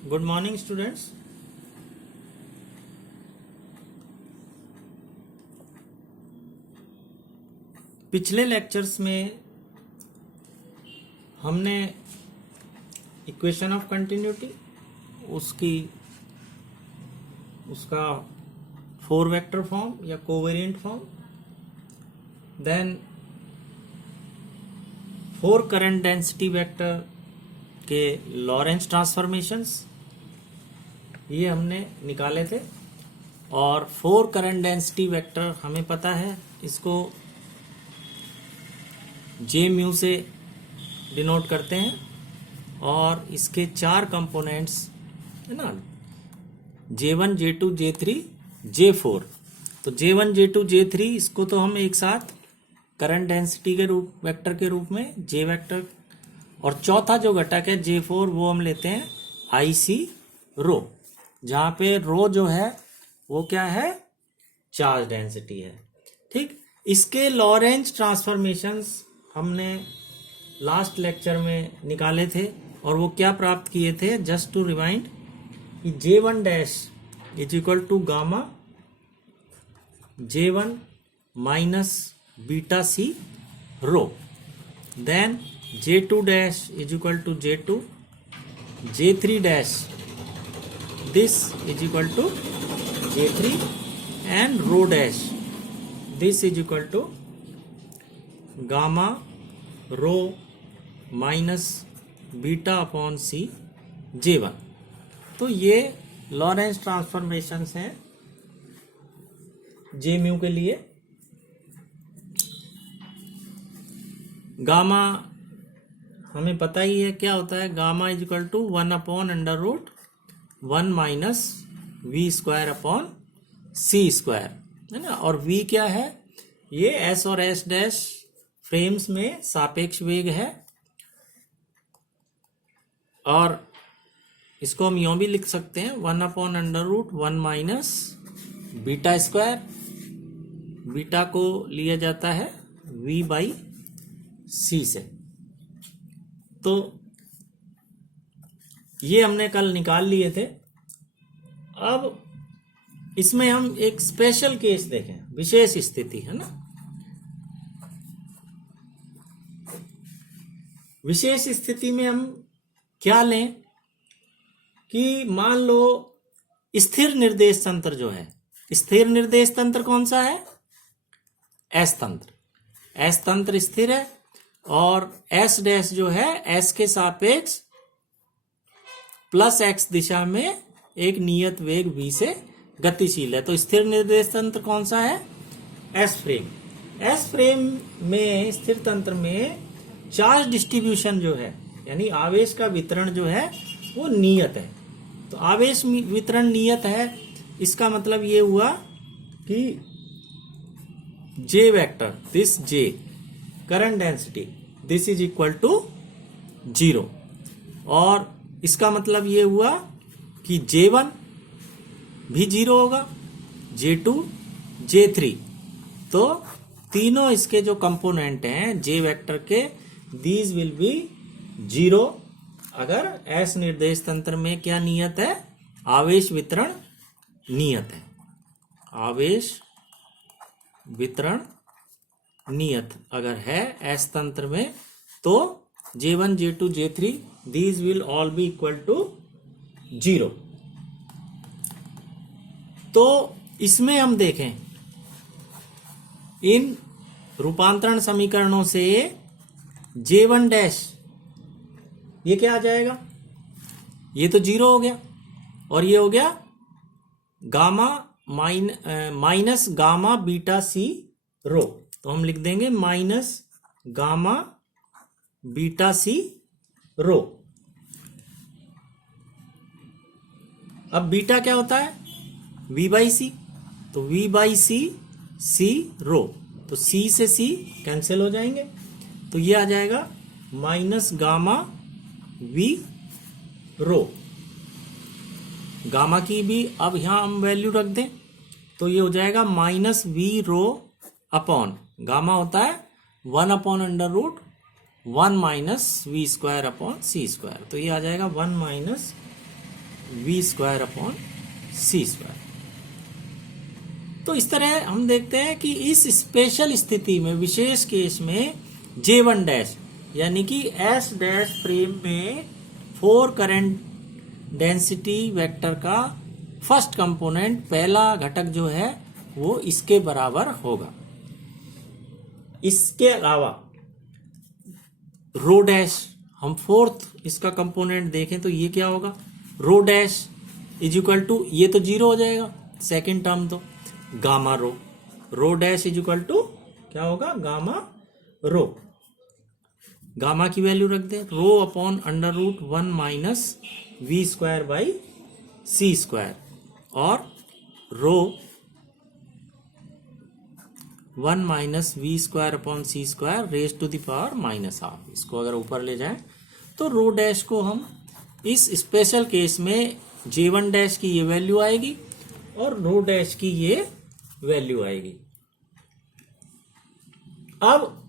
Good morning students. पिछले lectures में हमने इक्वेशन ऑफ कंटिन्यूटी उसका 4 वेक्टर फॉर्म या covariant form, then 4 current density vector के लॉरेंस ट्रांसफॉर्मेशंस ये हमने निकाले थे। और 4 करंट डेंसिटी वेक्टर हमें पता है, इसको जे म्यू से डिनोट करते हैं और इसके 4 कंपोनेंट्स है ना, J1 J2 J3 J4। तो J1 J2 J3 इसको तो हम एक साथ करंट डेंसिटी के रूप वेक्टर के रूप में J वेक्टर, और चौथा जो घटक है J4 वो हम लेते हैं IC रो, जहां पे रो जो है वो क्या है, चार्ज डेंसिटी है। ठीक, इसके लॉरेंज ट्रांसफॉर्मेशंस हमने लास्ट लेक्चर में निकाले थे और वो क्या प्राप्त किए थे, जस्ट टू रिमाइंड कि J1 dash is equal to gamma J1 minus beta C rho, then J2 dash is equal to J2 J3 dash this is equal to J3 and rho dash this is equal to gamma rho minus beta upon C J1। तो ये Lawrence transformations हैं J mu के लिए। Gamma हमें पता ही है क्या होता है, gamma is equal to 1 upon under root 1 minus V square upon C square, है ना। और v क्या है, ये s और s डैश फ्रेम्स में सापेक्ष वेग है, और इसको हम यूं भी लिख सकते हैं 1 upon under root 1 minus beta square. Beta को लिया जाता है v बाई सी से। तो ये हमने कल निकाल लिए थे। अब इसमें हम एक स्पेशल केस देखें, विशेष स्थिति है ना। विशेष स्थिति में हम क्या लें कि मान लो स्थिर निर्देश तंत्र जो है, स्थिर निर्देश तंत्र कौन सा है, एस तंत्र। एस तंत्र स्थिर है और एस डैश जो है एस के सापेक्ष प्लस एक्स दिशा में एक नियत वेग v से गतिशील है। तो स्थिर निर्देश तंत्र कौन सा है, एस फ्रेम। एस फ्रेम में, स्थिर तंत्र में चार्ज डिस्ट्रीब्यूशन जो है, यानी आवेश का वितरण जो है वो नियत है। तो आवेश वितरण नियत है, इसका मतलब ये हुआ कि J vector, this J current density, this is equal to 0। और इसका मतलब ये हुआ कि J1 भी 0 होगा, J2 J3। तो तीनों इसके जो कंपोनेंट हैं J वेक्टर के, दीज विल बी 0 अगर एस निर्देश तंत्र में क्या नियत है, आवेश वितरण नियत है। आवेश वितरण नियत अगर है एस तंत्र में, तो J1 J2 J3 these will all be equal to 0। तो इसमें हम देखें इन रूपांतरण समीकरणों से J1 डैश ये क्या आ जाएगा, ये तो 0 हो गया, और ये हो गया gamma minus gamma beta C रो। तो हम लिख देंगे माइनस गामा बीटा सी रो। अब बीटा क्या होता है, v बाई सी। तो v बाई सी सी रो, तो c से c कैंसिल हो जाएंगे, तो ये आ जाएगा माइनस गामा v रो। गामा की भी अब यहां हम वैल्यू रख दें, तो ये हो जाएगा minus v rho upon gamma होता है 1 upon under root 1 minus V square upon C square. तो ये आ जाएगा 1 minus V square upon C square. तो इस तरह हम देखते हैं कि इस स्पेशल स्थिति में, विशेष केस में, J1 डैश यानी कि S डैश फ्रेम में 4 करंट डेंसिटी वेक्टर का फर्स्ट कंपोनेंट, पहला घटक जो है वो इसके बराबर होगा। इसके अलावा रो डैश, हम फोर्थ इसका कंपोनेंट देखें तो ये क्या होगा, rho dash is equal to, ये तो 0 हो जाएगा सेकंड टर्म, तो gamma rho, rho dash is equal to क्या होगा, गामा रो। गामा की वैल्यू रख दें, rho upon under root 1 minus V square by C square, और rho 1 minus V square upon C square raise to the power minus half. इसको अगर ऊपर ले जाएं तो रो डैश को हम इस स्पेशल केस में J1 डैश की ये वैल्यू आएगी और रो डैश की ये वैल्यू आएगी। अब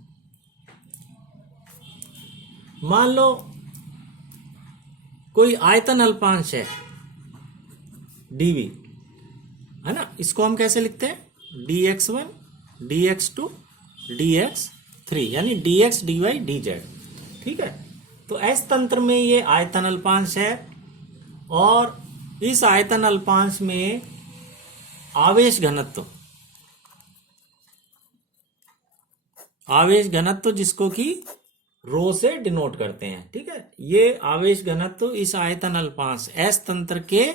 मान लो कोई आयतन अल्पांश है dv, है ना, इसको हम कैसे लिखते हैं, dx1 dx2 dx3 यानी dx dy dz। ठीक है, तो S तंत्र में ये आयतन अल्पांश है और इस आयतन अल्पांश में आवेश घनत्व, जिसको कि रो से डिनोट करते हैं। ठीक है, ये आवेश घनत्व इस आयतन अल्पांश S तंत्र के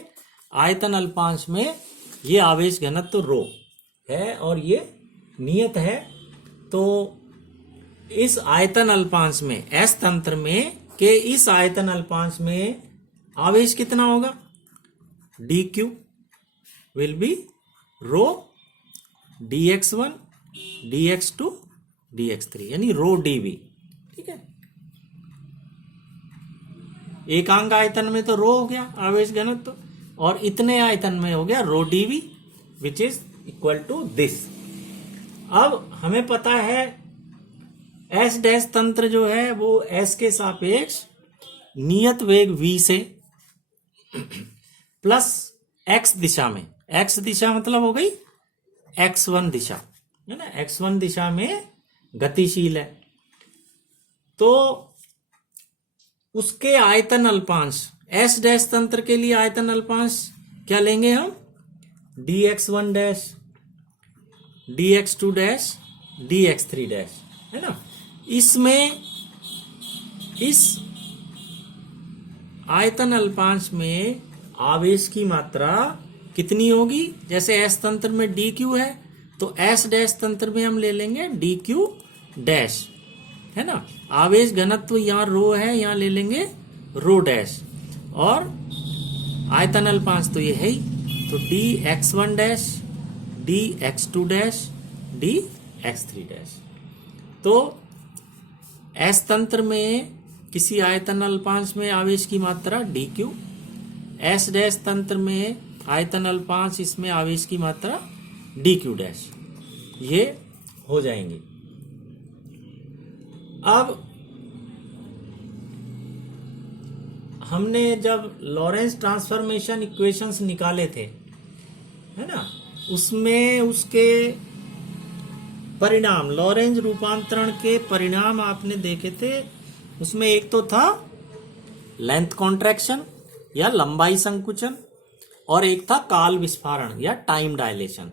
आयतन अल्पांश में ये आवेश घनत्व रो है और ये नियत है। तो इस आयतन अल्पांश में, S तंत्र में के इस आयतन अल्पांश में आवेश कितना होगा, dq will be row dx1 dx2 dx3 यानी रो dv। ठीक है, एकांक आयतन में तो रो हो गया आवेश घनत्व, और इतने आयतन में हो गया rho dv which is equal to this. अब हमें पता है S डैश तंत्र जो है वो S के सापेक्ष नियत वेग v से प्लस x दिशा में, x दिशा मतलब हो गई x1 दिशा, है ना, x1 दिशा में गतिशील है। तो उसके आयतन अल्पांश, S डैश तंत्र के लिए आयतन अल्पांश क्या लेंगे हम, dx1 dash dx2 dash dx3 dash, है ना। इसमें इस आयतन अल्पांश में आवेश की मात्रा कितनी होगी, जैसे S तंत्र में dq है तो S डैश तंत्र में हम ले लेंगे dq डैश, है ना। आवेश घनत्व यहाँ रो है, यहाँ ले लेंगे रो डैश, और आयतन अल्पांश तो ये है ही, तो dx1 dash dx2 dash dx3 dash. तो S तंत्र में किसी आयतन अल्पांश में आवेश की मात्रा dq, S डैश तंत्र में आयतन अल्पांश, इसमें आवेश की मात्रा dq डैश, ये हो जाएंगे। अब हमने जब लॉरेंस ट्रांसफॉर्मेशन इक्वेशंस निकाले थे, है ना, उसमें उसके परिणाम, लॉरेंज रूपांतरण के परिणाम आपने देखे थे। उसमें एक तो था लेंथ कॉन्ट्रैक्शन या लंबाई संकुचन, और एक था काल विस्फारण या टाइम डायलेशन।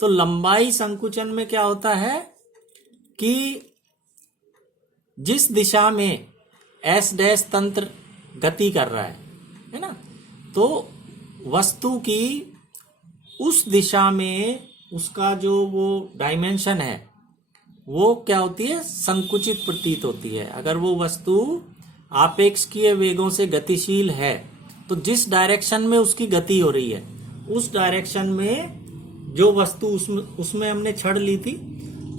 तो लंबाई संकुचन में क्या होता है कि जिस दिशा में S डैश तंत्र गति कर रहा है ना, तो वस्तु की उस दिशा में उसका जो वो डायमेंशन है वो क्या होती है, संकुचित प्रतीत होती है। अगर वो वस्तु आपेक्षिकीय वेगों से गतिशील है तो जिस डायरेक्शन में उसकी गति हो रही है उस डायरेक्शन में जो वस्तु उसमें हमने छड़ ली थी,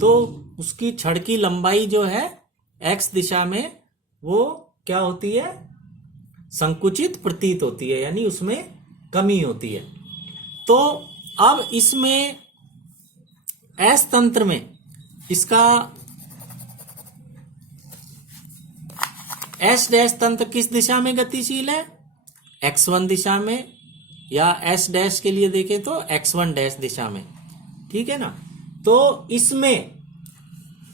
तो उसकी छड़ की लंबाई जो है x दिशा में वो क्या होती है, संकुचित प्रतीत होती है, यानी उसमें कमी होती है। तो अब इसमें S तंत्र में इसका S डैश तंत्र किस दिशा में गतिशील है, x1 दिशा में, या s डैश के लिए देखें तो x1 डैश दिशा में, ठीक है ना। तो इसमें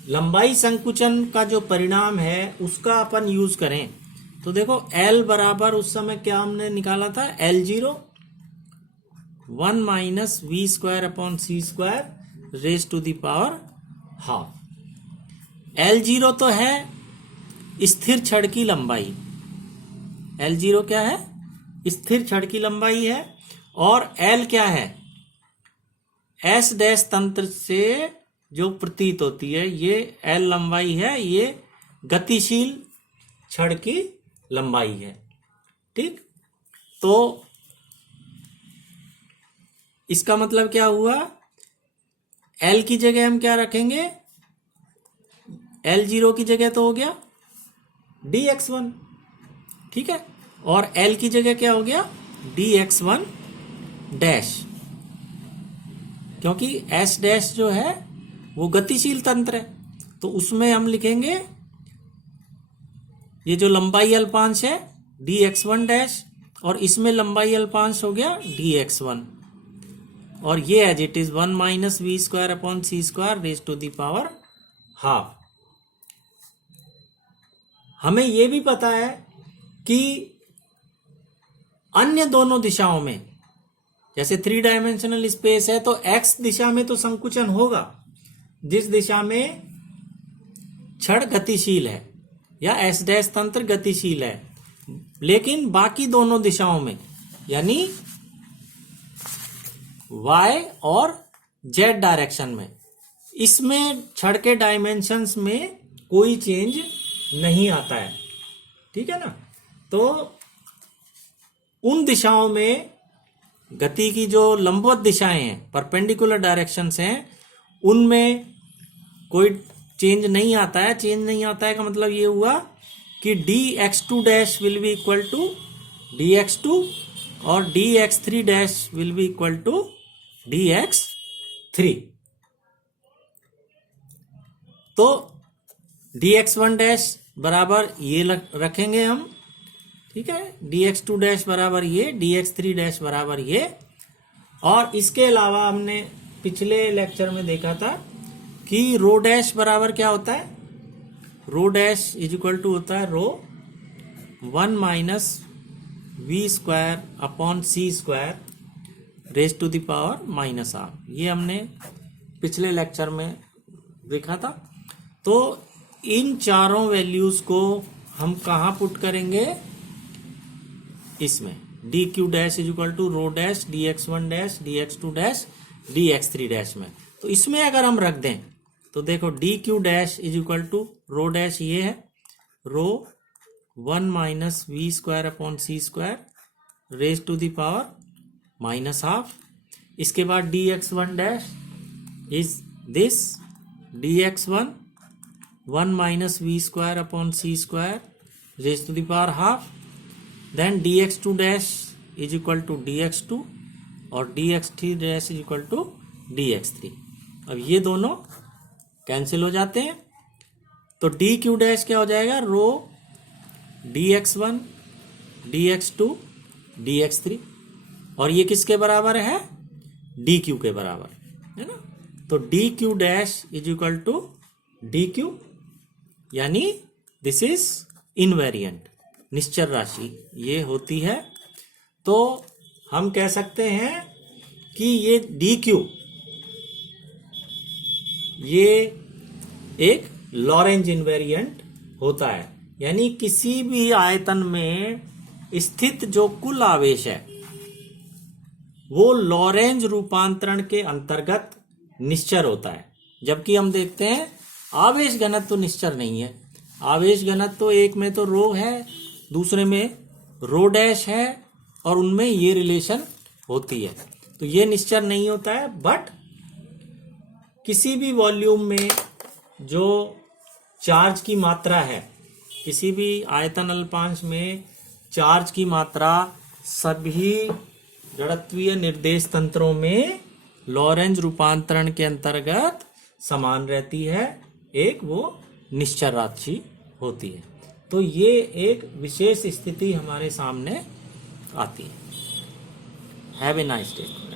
लंबाई संकुचन का जो परिणाम है उसका अपन यूज करें तो देखो L बराबर उस समय क्या हमने निकाला था, L0 1 minus V square upon C square raise to the power half. L0 तो है स्थिर छड़ की लंबाई, L0 क्या है, स्थिर छड़ की लंबाई है, और L क्या है, S डैश तंत्र से जो प्रतीत होती है, ये L लंबाई है, ये गतिशील छड़ की लंबाई है, ठीक। तो इसका मतलब क्या हुआ, L की जगह हम क्या रखेंगे, L0 की जगह तो हो गया dx1, ठीक है, और L की जगह क्या हो गया dx1 डैश, क्योंकि S डैश जो है वो गतिशील तंत्र है, तो उसमें हम लिखेंगे ये जो लंबाई अल्पांश है dx1 डैश, और इसमें लंबाई अल्पांश हो गया dx1, और ये as it is 1 minus V square upon C square raise to the power half. हमें यह भी पता है कि अन्य दोनों दिशाओं में, जैसे 3 डायमेंशनल स्पेस है तो x दिशा में तो संकुचन होगा जिस दिशा में छड़ गतिशील है या S डैश तंत्र गतिशील है, लेकिन बाकी दोनों दिशाओं में यानी y और z डायरेक्शन में, इसमें छड़ के डायमेंशंस में कोई चेंज नहीं आता है, ठीक है ना। तो उन दिशाओं में गति की जो लंबवत दिशाएं हैं, परपेंडिकुलर डायरेक्शंस हैं, उनमें कोई चेंज नहीं आता है। चेंज नहीं आता है का मतलब ये हुआ कि dx2 dash will be equal to dx2 और dx3 dash will be equal to dx3। तो dx1 डैश बराबर ये रखेंगे हम, ठीक है, dx2 डैश बराबर ये, dx3 डैश बराबर ये। और इसके अलावा हमने पिछले लेक्चर में देखा था कि रो डैश बराबर क्या होता है, rho dash is equal to होता है rho 1 minus V square upon C square raise to the power minus half. ये हमने पिछले लेक्चर में देखा था। तो इन चारों वैल्यूज को हम कहाँ पुट करेंगे, इसमें D Q dash is equal to rho dash dx1 dash dx2 dash dx3 dash में। तो इसमें अगर हम रख दें तो देखो D Q dash is equal to rho dash ये है rho 1 minus V square upon C square raise to the power minus half. इसके बाद dx1 dash is this dx1 1 minus V square upon C square raise to the power half. Then dx2 dash is equal to dx2 और dx3 dash is equal to dx3। अब ये दोनों cancel हो जाते हैं, तो डी क्यू डैश क्या हो जाएगा, रो dx1 dx2 dx3, और ये किसके बराबर है, डी क्यू के बराबर है ना। तो D Q dash is equal to D Q, यानी दिस इज इनवेरिएंट, निश्चर राशि ये होती है। तो हम कह सकते हैं कि ये डी क्यू ये एक लॉरेंज इनवेरिएंट होता है, यानी किसी भी आयतन में स्थित जो कुल आवेश है वो लॉरेंज रूपांतरण के अंतर्गत निश्चर होता है। जबकि हम देखते हैं आवेश घनत्व तो निश्चर नहीं है, आवेश घनत्व तो एक में तो रो है, दूसरे में रो डैश है, और उनमें ये रिलेशन होती है, तो ये निश्चर नहीं होता है। बट किसी भी वॉल्यूम में जो चार्ज की मात्रा है, किसी भी आयतन अल्पांश में चार्ज की मात्रा सभी जड़त्वीय निर्देश तंत्रों में लॉरेंज रूपांतरण के अंतर्गत समान रहती है, एक वो निश्चर राशि होती है। तो ये एक विशेष स्थिति हमारे सामने आती है। Have a nice day.